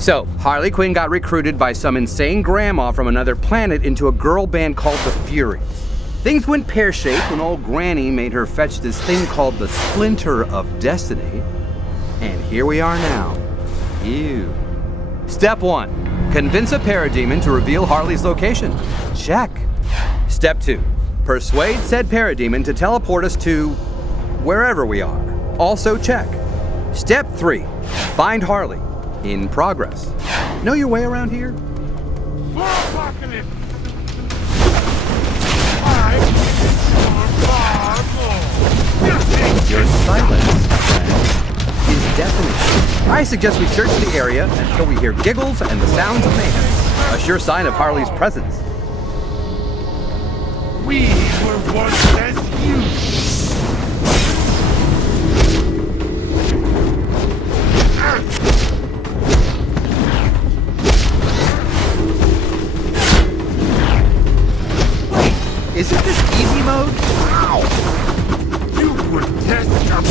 So, Harley Quinn got recruited by some insane grandma from another planet into a girl band called the Furies. Things went pear-shaped when old Granny made her fetch this thing called the Splinter of Destiny. And here we are now. Ew. Step 1. Convince a parademon to reveal Harley's location. Check. Step 2. Persuade said parademon to teleport us to wherever we are. Also check. Step 3. Find Harley. In progress. Know your way around here? Apocalypse! Your silence, friend, is deafening. I suggest we search the area until we hear giggles and the sounds of mayhem. A sure sign of Harley's presence. We were once as you. Isn't this easy mode? Ow! You would test your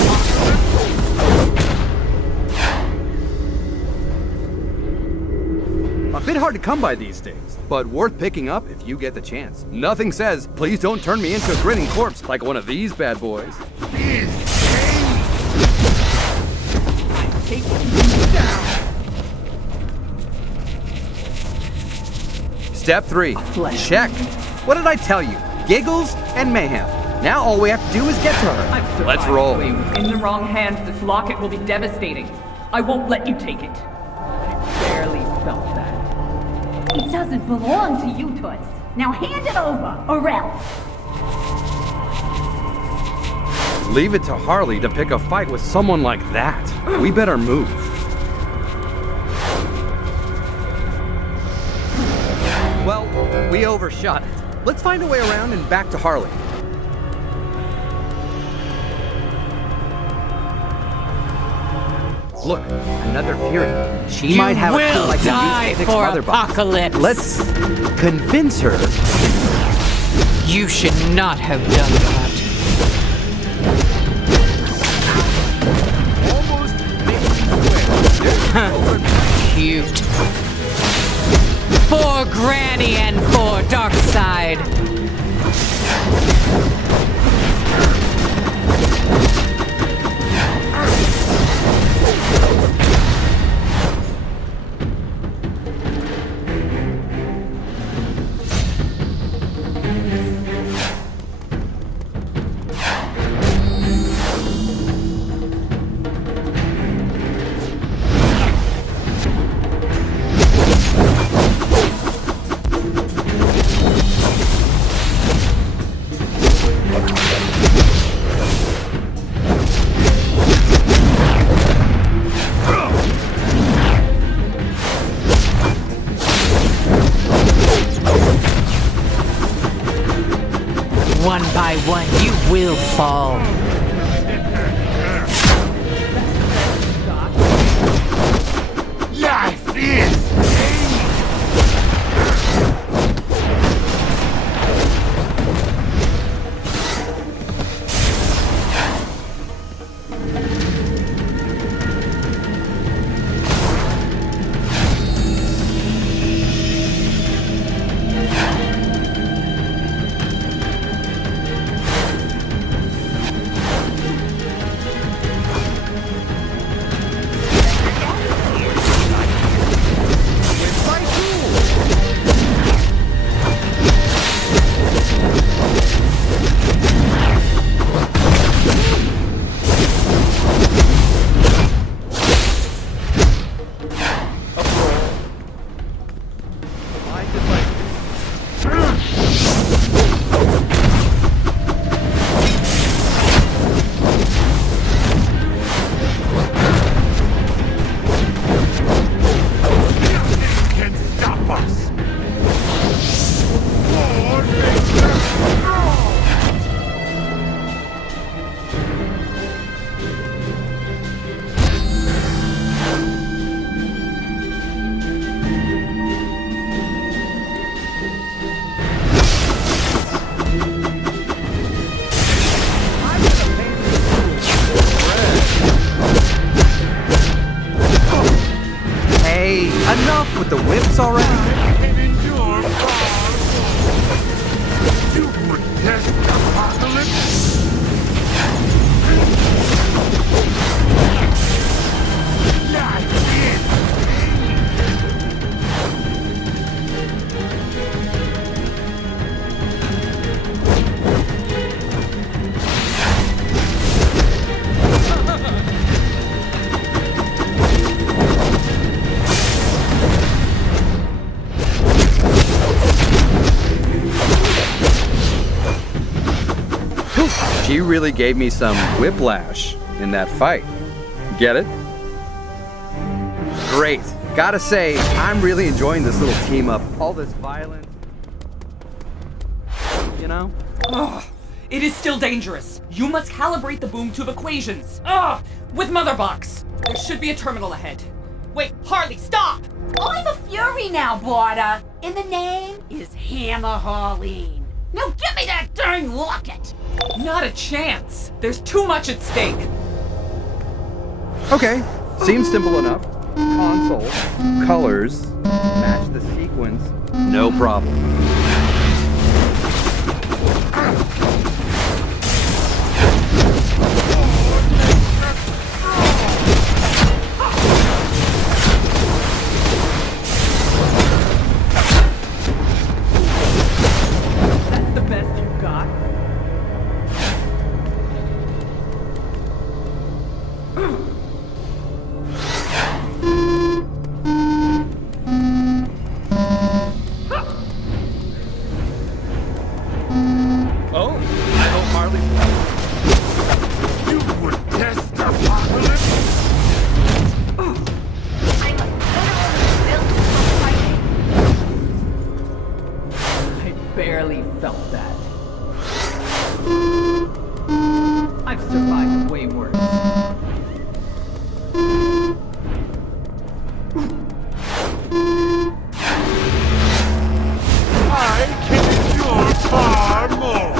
A bit hard to come by these days, but worth picking up if you get the chance. Nothing says, please don't turn me into a grinning corpse like one of these bad boys. Take you down. Step 3. Check. What did I tell you? Giggles and mayhem. Now all we have to do is get to her. Let's roll. In the wrong hands, this locket will be devastating. I won't let you take it. I barely felt that. It doesn't belong to you, Toots. Now hand it over, or else. Leave it to Harley to pick a fight with someone like that. We better move. Well, we overshot it. Let's find a way around and back to Harley. Look, another Fury. She might have a tool like die the for mother box. Apocalypse. Let's convince her. You should not have done that. Cute. For Granny and for Darkseid. One by one, you will fall. Life is Enough with the whips already. Can endure far more. You protest apocalypse? Not it! She really gave me some whiplash in that fight. Get it? Great. Gotta say, I'm really enjoying this little team up. All this violence. You know? Ugh, it is still dangerous. You must calibrate the boom tube equations. Ugh, with Mother Box. There should be a terminal ahead. Wait, Harley, stop! I'm a Fury now, Barda. And the name is Hammer Harleen. Now give me that darn locket! Not a chance. There's too much at stake. Okay, seems simple enough. Console, colors, match the sequence, no problem. That's the best you've got. Oh, I hope Harley. You protest apocalypse? I'm literally built for fighting. I barely felt that. I've survived way worse. I can endure far more.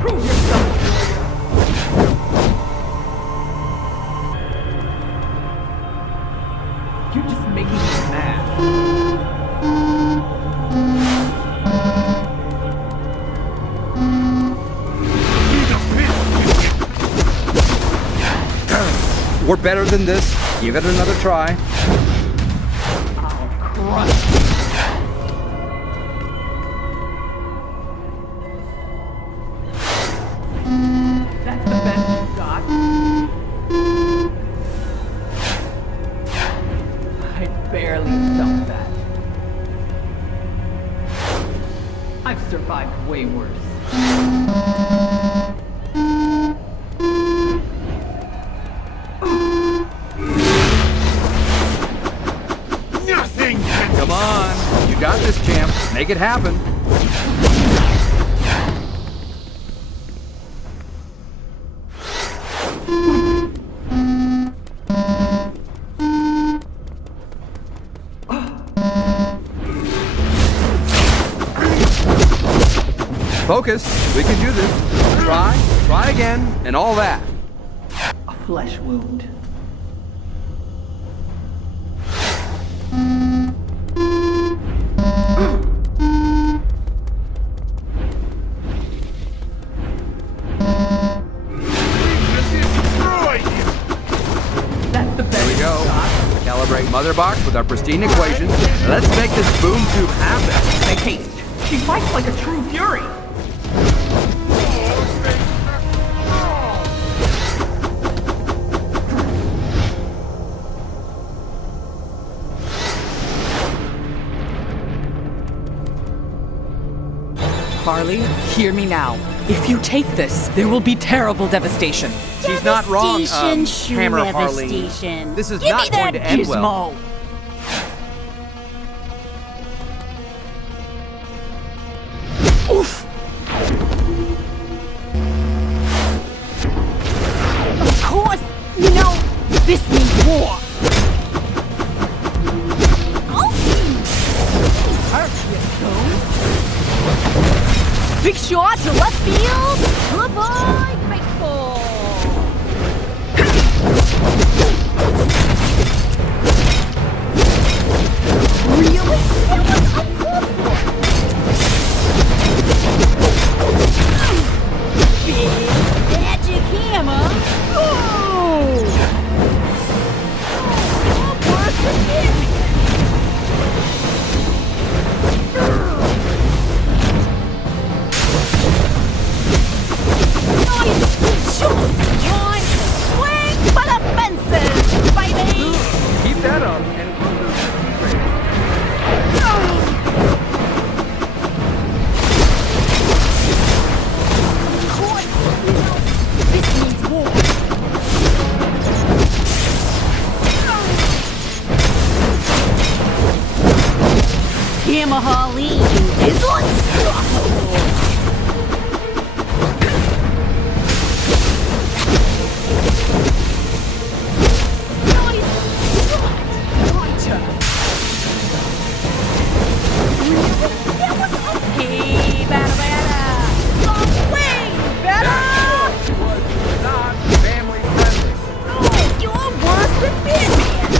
Prove yourself. You're just making me mad. He's a bitch. We're better than this. Give it another try. I'll crush you. That's the best you've got. I barely felt that. I've survived way worse. Nothing can Come on, you got this, champ. Make it happen. Focus. We can do this. Try again, and all that. A flesh wound. destroy you. That's the best Here we go. you've got. Calibrate Mother Box with our pristine equations. Let's make this boom tube happen. Make haste. She fights like a true fury. Harley, hear me now. If you take this, there will be terrible devastation. She's not wrong, Devastation, Hammer Harleen. devastation. This is Give not me that going to end well. gizmo. Oof. Of course, you know, this means war. Oh. Hurt you, so. Big shot to left field. Goodbye, baseball. Really? That was uncalled for. Big magic hammer. Oh! Worth the hit. Nice shot. Time to swing for the fences, baby. Keep that up and This means war. Hammer Harleen is unstoppable. Hey, better. Oh, way better. was not family friendly. Oh, you're worse than Batman.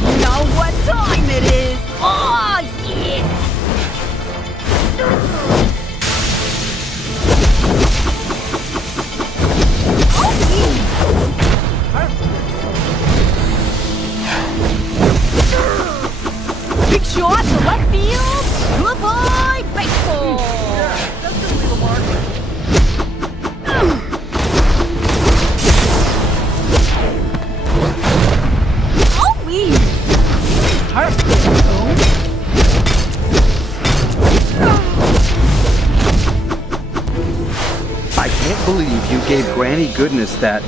You know what time it is. Oh, yeah. Big shot to left field. Goodbye, baseball. That's gonna leave a mark. Oh, we. I can't believe you gave Granny Goodness that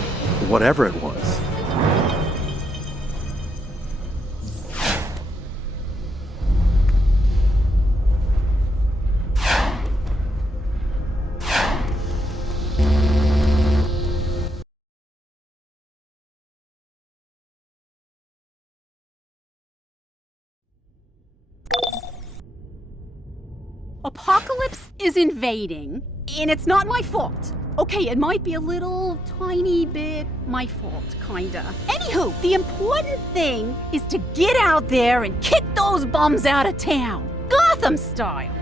whatever it was. Apocalypse is invading, and it's not my fault. Okay, it might be a little tiny bit my fault, kinda. Anywho, the important thing is to get out there and kick those bums out of town, Gotham style.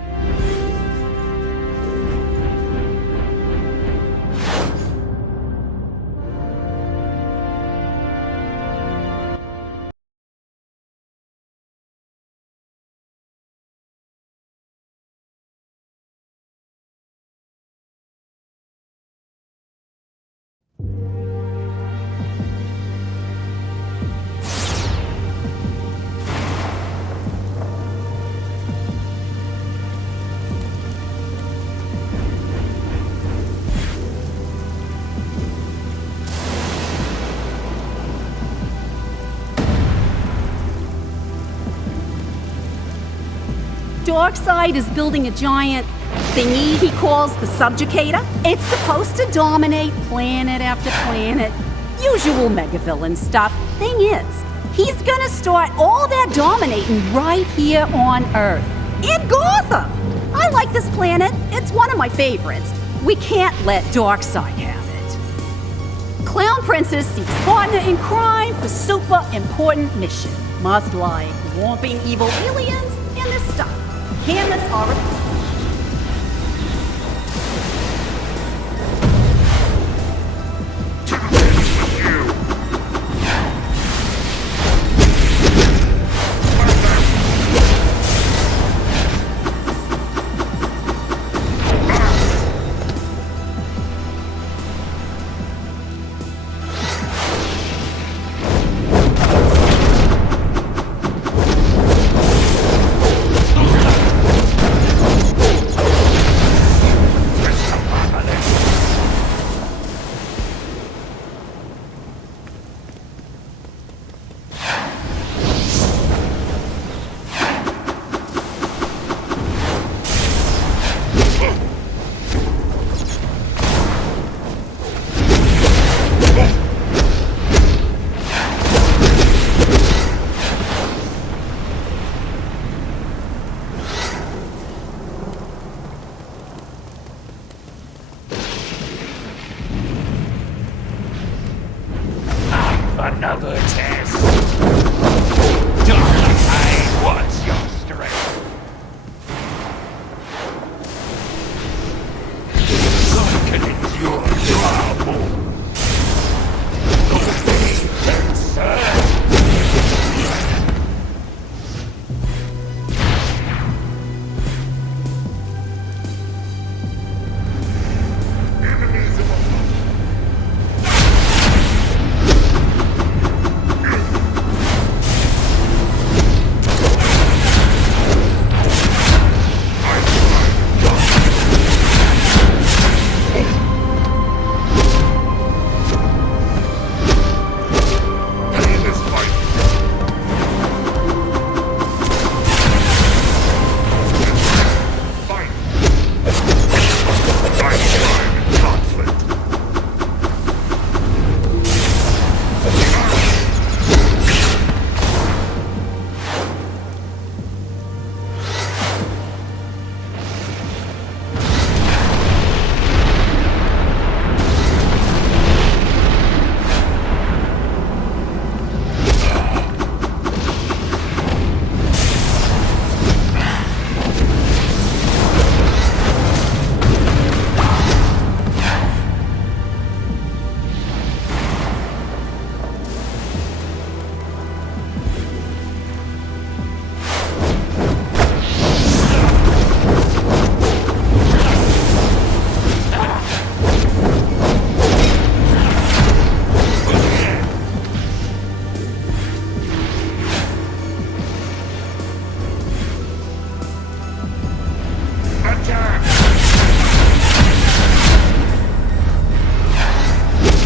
Darkseid is building a giant thingy he calls the Subjugator. It's supposed to dominate planet after planet. Usual megavillain stuff. Thing is, he's gonna start all that dominating right here on Earth. In Gotham! I like this planet. It's one of my favorites. We can't let Darkseid have it. Clown Princess seeks partner in crime for super important mission. Must like whomping evil aliens and this stuff. Candace already. Another test. Darkseid wants your strength. Some can endure trouble.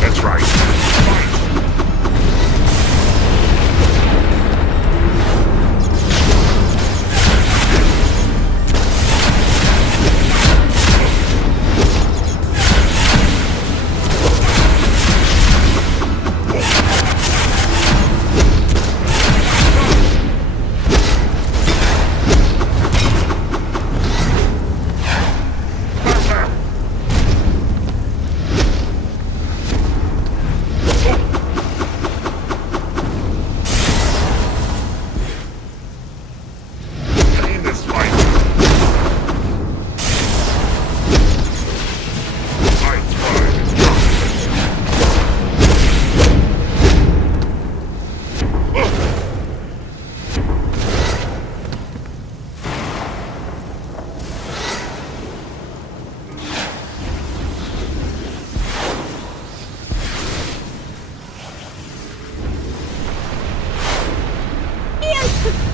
That's right. Fight!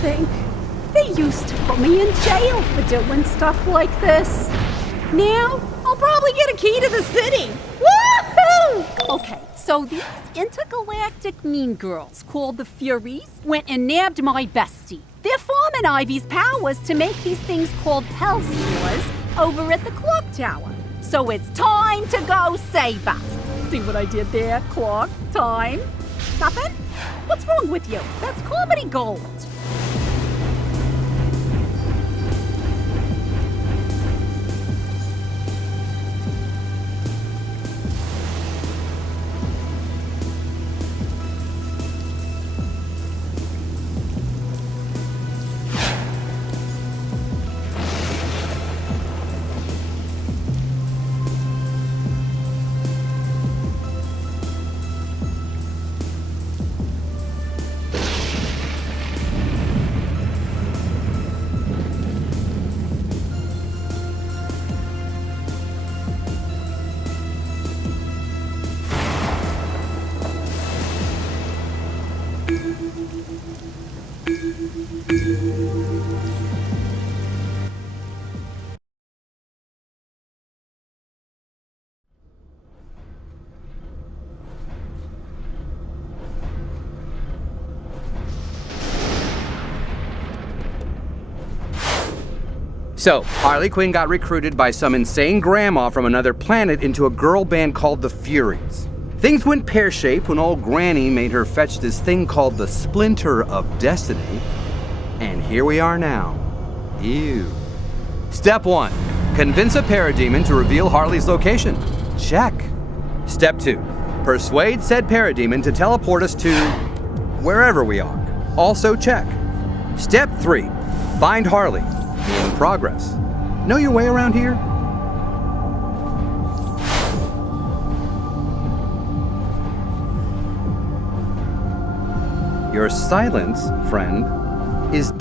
Thing. They used to put me in jail for doing stuff like this. Now, I'll probably get a key to the city. Woohoo! Okay, so these intergalactic mean girls called the Furies went and nabbed my bestie. They're farming Ivy's powers to make these things called Hellspears over at the clock tower. So it's time to go save her. See what I did there? Clock, time. Nothing? What's wrong with you? That's comedy gold. So, Harley Quinn got recruited by some insane grandma from another planet into a girl band called the Furies. Things went pear-shaped when old Granny made her fetch this thing called the Splinter of Destiny. And here we are now. Ew. Step 1. Convince a parademon to reveal Harley's location. Check. Step 2. Persuade said parademon to teleport us to wherever we are. Also check. Step 3. Find Harley. In progress. Know your way around here? Your silence, friend, is dead.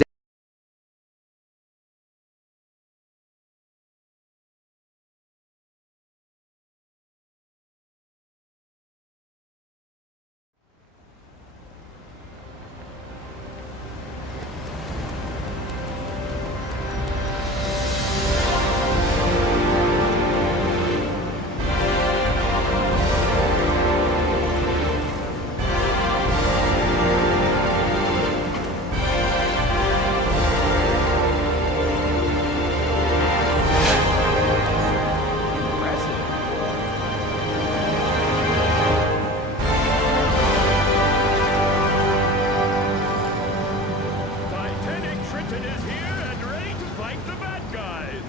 Titanic Trenton is here and ready to fight the bad guys.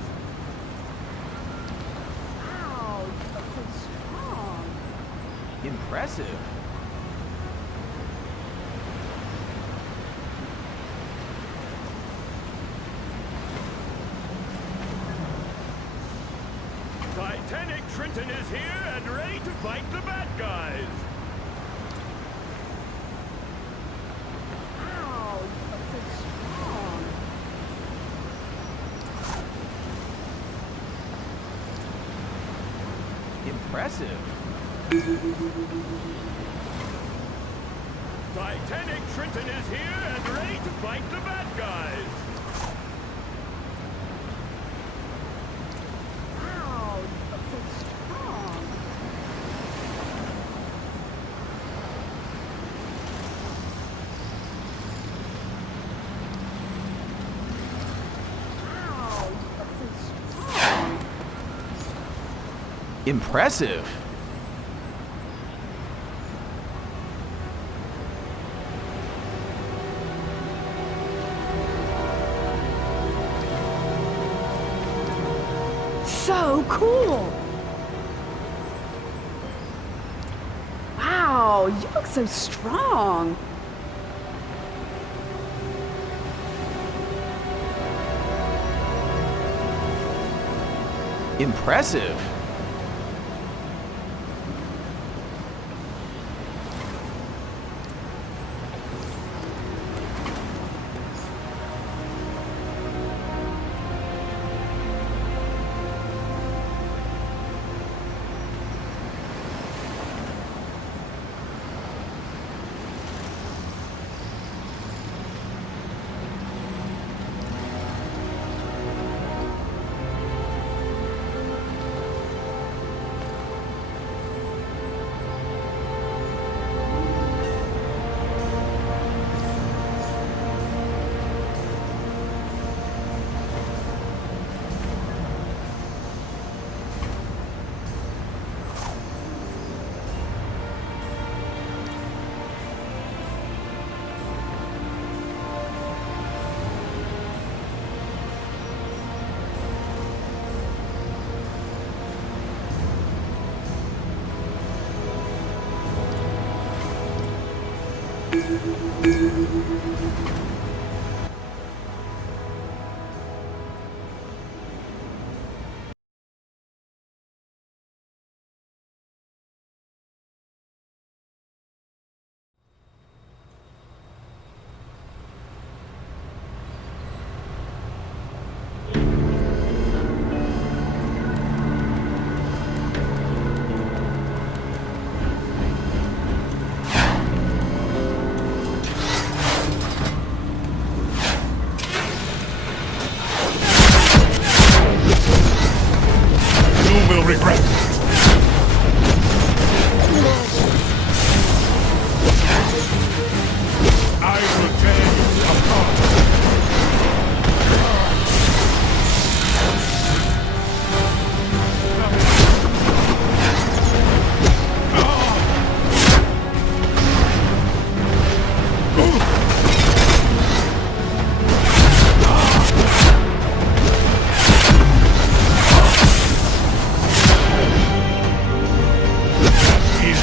Wow, you look so strong. Impressive. Titanic Trenton is here and ready to fight the bad guys. Wow, you look so strong. Impressive. Titanic Trenton is here and ready to fight the bad guys. Wow, you look so strong. Wow, you look so strong. Impressive. So cool. Wow, you look so strong. Impressive.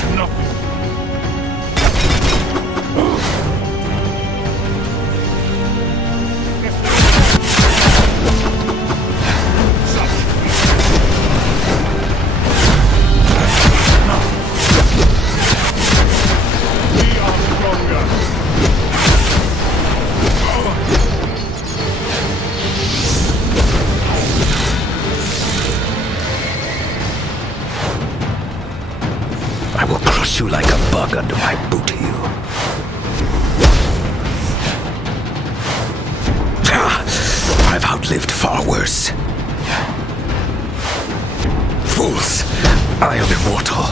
nothing. We are stronger. I will crush you like a bug under my boot heel. I've outlived far worse. Fools! I am immortal.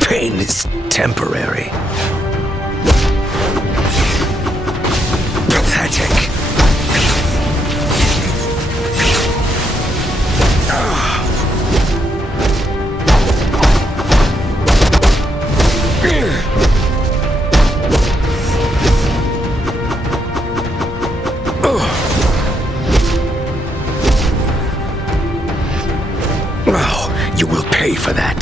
Pain is temporary. Pathetic. Oh, you will pay for that.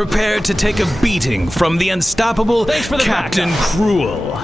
Prepare to take a beating from the unstoppable Thanks for the Captain Cruel.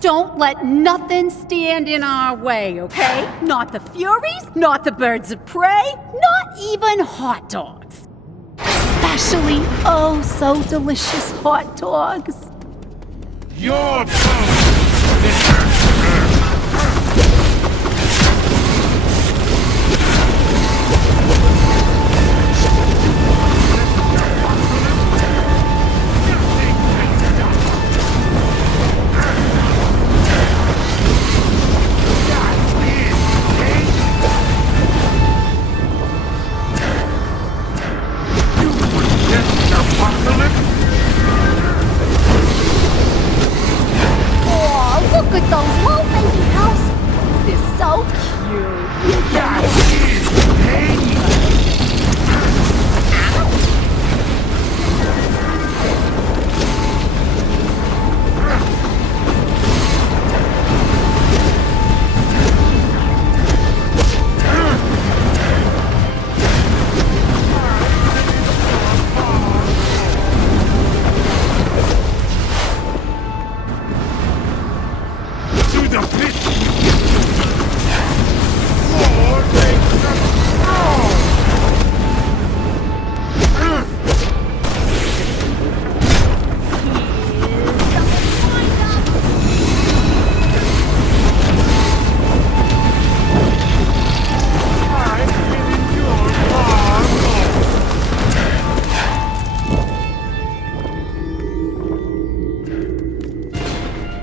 Don't let nothing stand in our way, okay? Not the Furies, not the birds of prey, not even hot dogs. Especially oh so delicious hot dogs. Your Oh, look at those little baby houseboys. They're so cute. to the pit!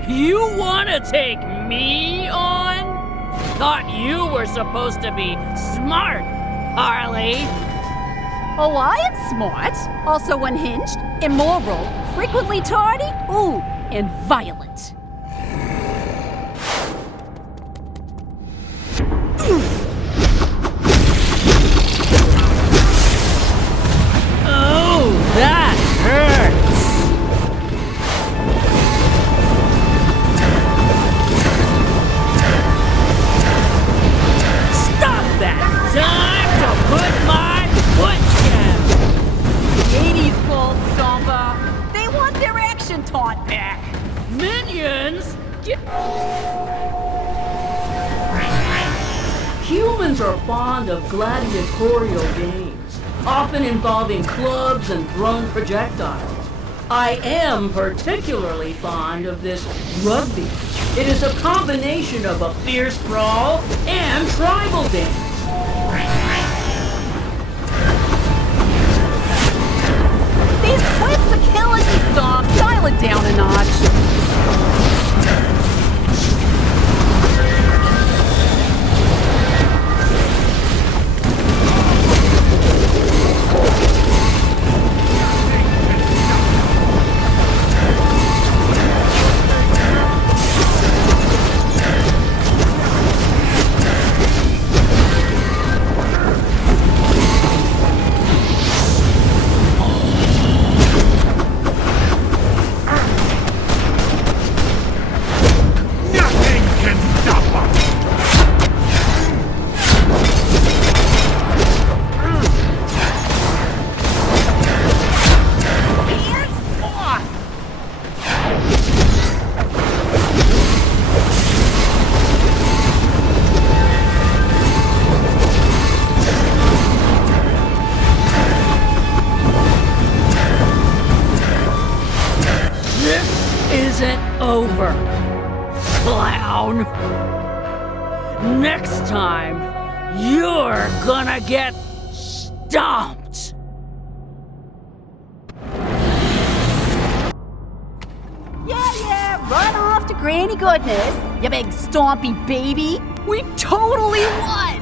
You wanna take me on? Thought you were supposed to be smart, Harley. Oh, I am smart. Also unhinged, immoral, frequently tardy, ooh, and violent. Oh, that hurts. Stop that! Time to put my foot down. The 80s Gold Stomper. They want their action taught back. Minions, get... Humans are fond of gladiatorial games, often involving clubs and thrown projectiles. I am particularly fond of this rugby. It is a combination of a fierce brawl and tribal dance. These clips are killing me, Storm. Dial it down a notch. Nothing can stop us! Hands off! This isn't over, clown. Next time, you're gonna get stomped! Yeah, run off to Granny Goodness, you big stompy baby. We totally won!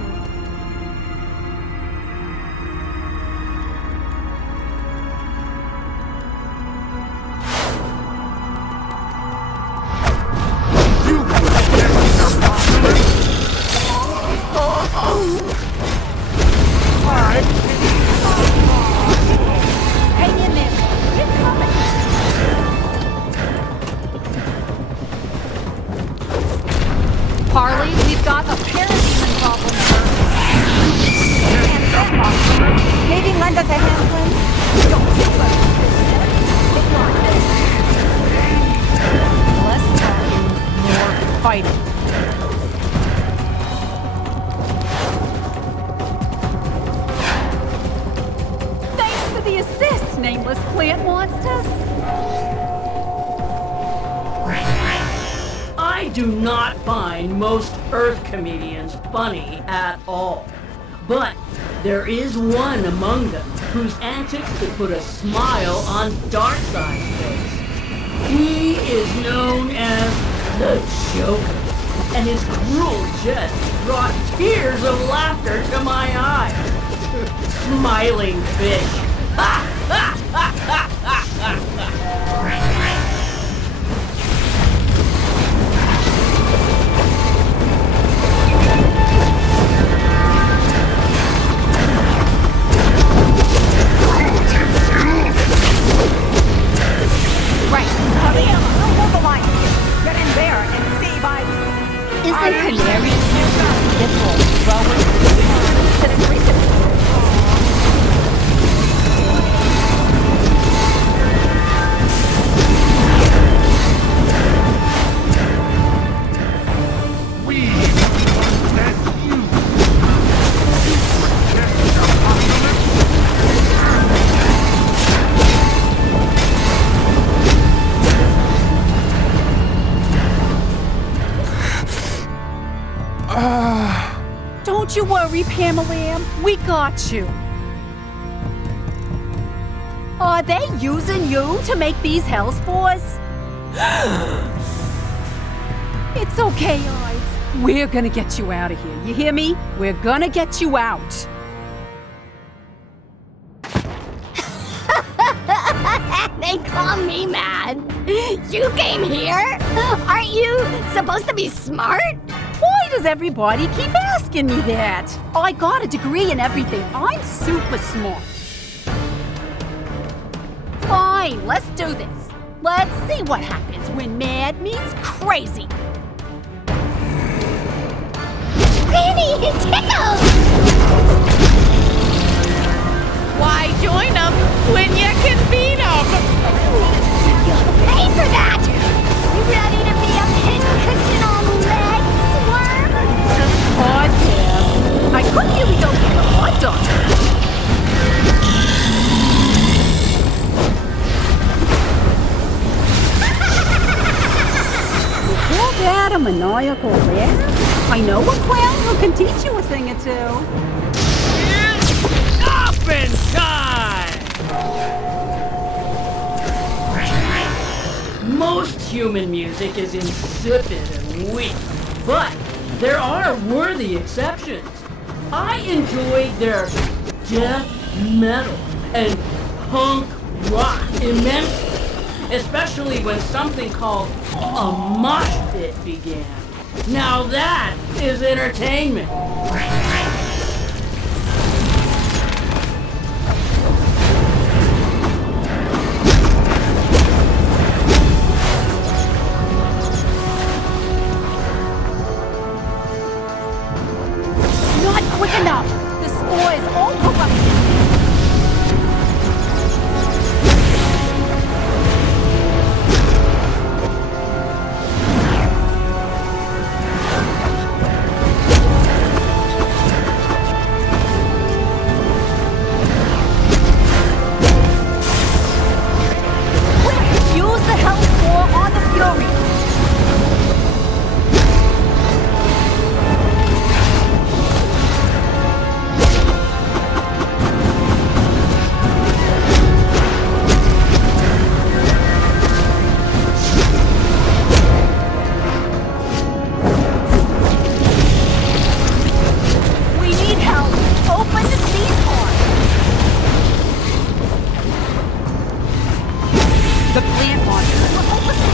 Hang in there. We're coming. Harley, we've got a parademon problem, sir. Maybe lend us a hand, Flynn? Don't feel better. Less talking, more fighting. Thanks for the assist, nameless plant monsters. I do not find most Earth comedians funny at all. But there is one among them whose antics could put a smile on Darkseid's face. He is known as the Joker, and his cruel jest brought tears of laughter to my eyes. Smiling fish. Ha ha ha ha ha ha! Right. Liam, hold the line. Get in there and save Ivy. Isn't Canary cute? It's all throwing. Just recently. Don't you worry, Pamela. We got you. Are they using you to make these hellspores? It's okay, Ives. We're gonna get you out of here. You hear me? We're gonna get you out. They call me mad. You came here? Aren't you supposed to be smart? Why does everybody keep asking me that? I got a degree in everything. I'm super smart. Fine, let's do this. Let's see what happens when mad meets crazy. Granny, it tickles! Why join them when you can beat them? You'll pay for that! You ready to be a pincushion on legs, worm? Podcast. I could really go get a hot dog. You call that a maniacal laugh? I know a clown who can teach you a thing or two. Open time! Most human music is insipid and weak, but there are worthy exceptions. I enjoyed their death metal and punk rock immensely, especially when something called a mosh pit began. Now that is entertainment. Not quick enough. The spore is all corrupted. The plant monsters were hopelessly.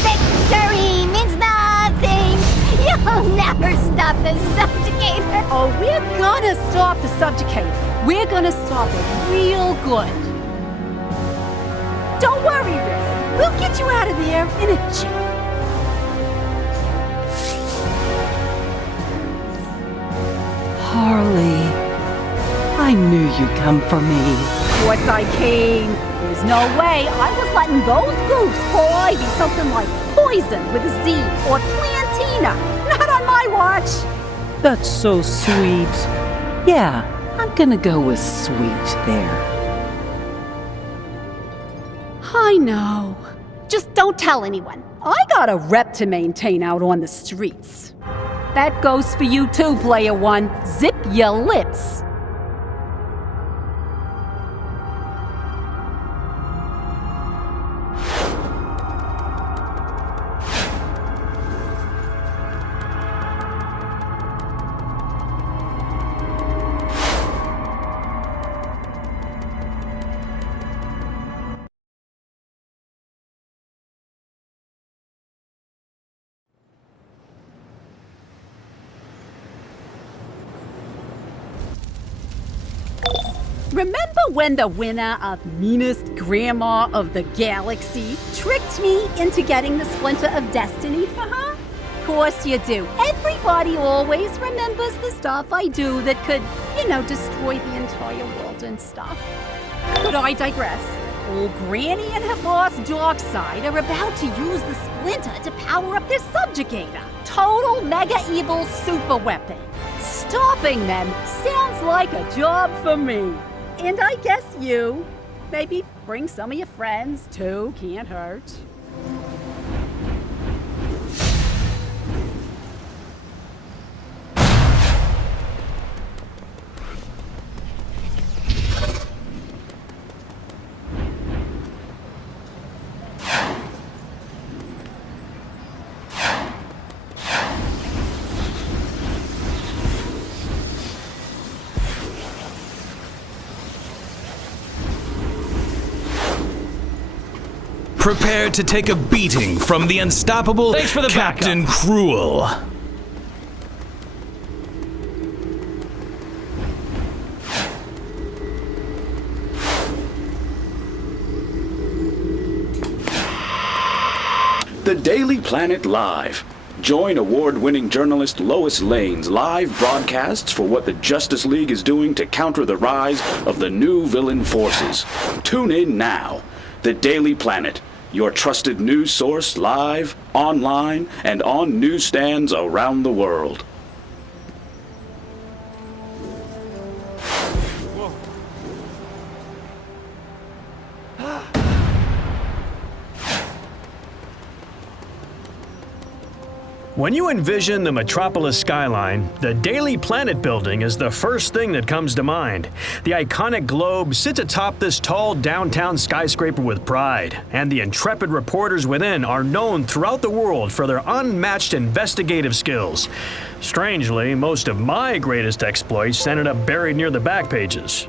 Victory means nothing. You'll never stop the subjugator. Oh, we're gonna stop the subjugator. We're gonna stop it real good. Don't worry, Rick. We'll get you out of there in a jiff. Harley, I knew you'd come for me. Of course I came. There's no way I was letting those goofs call Ivy something like poison with a Z or plantina. Not on my watch. That's so sweet. Yeah, I'm gonna go with sweet there. I know. Just don't tell anyone. I got a rep to maintain out on the streets. That goes for you too, Player One. Zip your lips. Remember when the winner of Meanest Grandma of the Galaxy tricked me into getting the Splinter of Destiny for her? Of course you do. Everybody always remembers the stuff I do that could, destroy the entire world and stuff. But I digress. Old Granny and her boss Darkseid are about to use the Splinter to power up their subjugator. Total mega evil super weapon. Stopping them sounds like a job for me. And I guess you. Maybe bring some of your friends too, can't hurt. Prepare to take a beating from the unstoppable Thanks for the Captain Cruel. The Daily Planet Live. Join award-winning journalist Lois Lane's live broadcasts for what the Justice League is doing to counter the rise of the new villain forces. Tune in now. The Daily Planet, your trusted news source live, online, and on newsstands around the world. When you envision the Metropolis skyline, the Daily Planet building is the first thing that comes to mind. The iconic globe sits atop this tall downtown skyscraper with pride, and the intrepid reporters within are known throughout the world for their unmatched investigative skills. Strangely, most of my greatest exploits ended up buried near the back pages.